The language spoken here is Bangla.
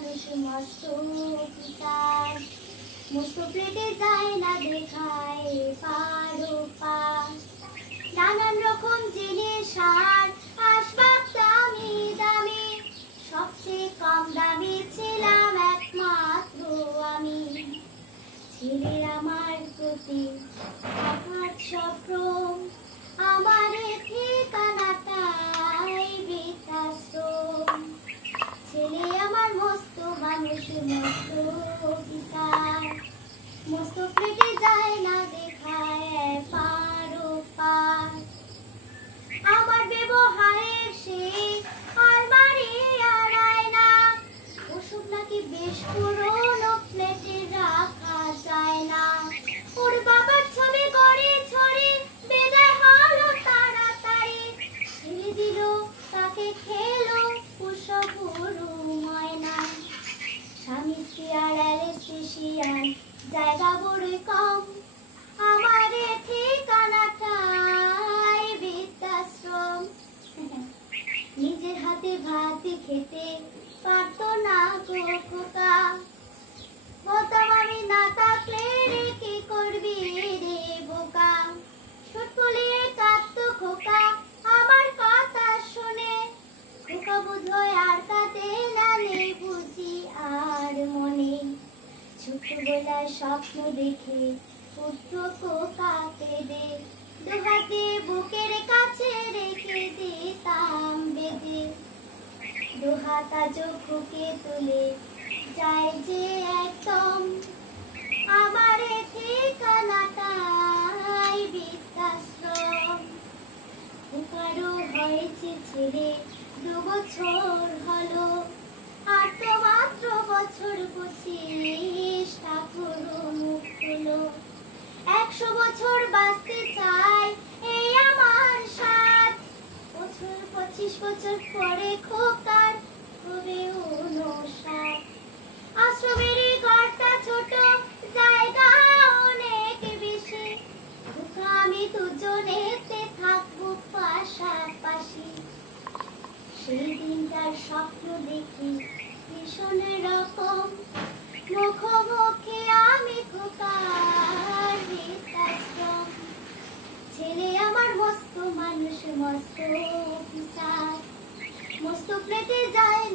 মানুষ মস্ত কিসার, মস্ত প্লেটে যায় না দেখায় পারো পার। নানান রকম জিনিস আর আসবাব দামি দামি, সবচেয়ে কম দামি ছিলাম একমাত্র আমি। ছেলে আমার প্রতি আঘাত সপ্রম, আমার ঠিকানাটাই বৃদ্ধাশ্রম। ছেলে আমার মস্ত মানুষ মস্ত কিসার, মস্ত প্লেটে যায় না দেখায় পারো পার। আমার ব্যবহারের সে আলমারি আর আয়না, ওসব নাকি বেশ পুরনো প্লেটে রাখা যায় না। ওর বাবার ছবি গড়ে ছড়ে বিদায় হলো তাড়াতাড়ি, ছেড়ে দিল তাকে খেলো ওসব পুরো ময়না। স্বামী স্ত্রী আর অ্যানেস্থেশিয়ার জায়গা বড়ই কম, আমার ঠিকানাটাই বৃদ্ধাশ্রম। নিজের হাতে ভাত খেতে পারতো না গো খোকা, বলতাম আমি না থাকলে রে কি করবি রে বোকা। ঠোঁট ফুলিয়ে কাঁদতো খোকা আমার কথা শুনে, খোকা বোধহয় আর কাঁদে না নেই বুঝি আর মনে। ছোটবেলায় স্বপ্ন দেখে পুত্র খোকা কেঁদে, দুহাতে বুকের কাছে রেখে দিতাম বেঁধে। দুহাত আজও বুকে তুলে যায় যে একদম, আমার ঠিকানাটাই বৃদ্ধাশ্রম। খোকারও হয়েছে ছেলে 2 বছর হলো, আর তো মাত্র বছর 25 ঠাকুর মুখ হলো। 100 বছর বাঁচতে চাই এই আমার সাথ, 25 বছর পরে খোকার হবে 59। আশ্রমেরই ঘরটা ছোট, জায়গা অনেক বেশি, খোকা আমি দুজনেতে থাকবো পাশাপাশি। সেই দিনটার স্বপ্ন দেখি ভীষণ রকম, মুখোমুখি আমি খোকার বৃদ্ধাশ্রম। ছেলে আমার মস্ত মানুষ মস্ত কিসার, মস্ত প্লেটে যায়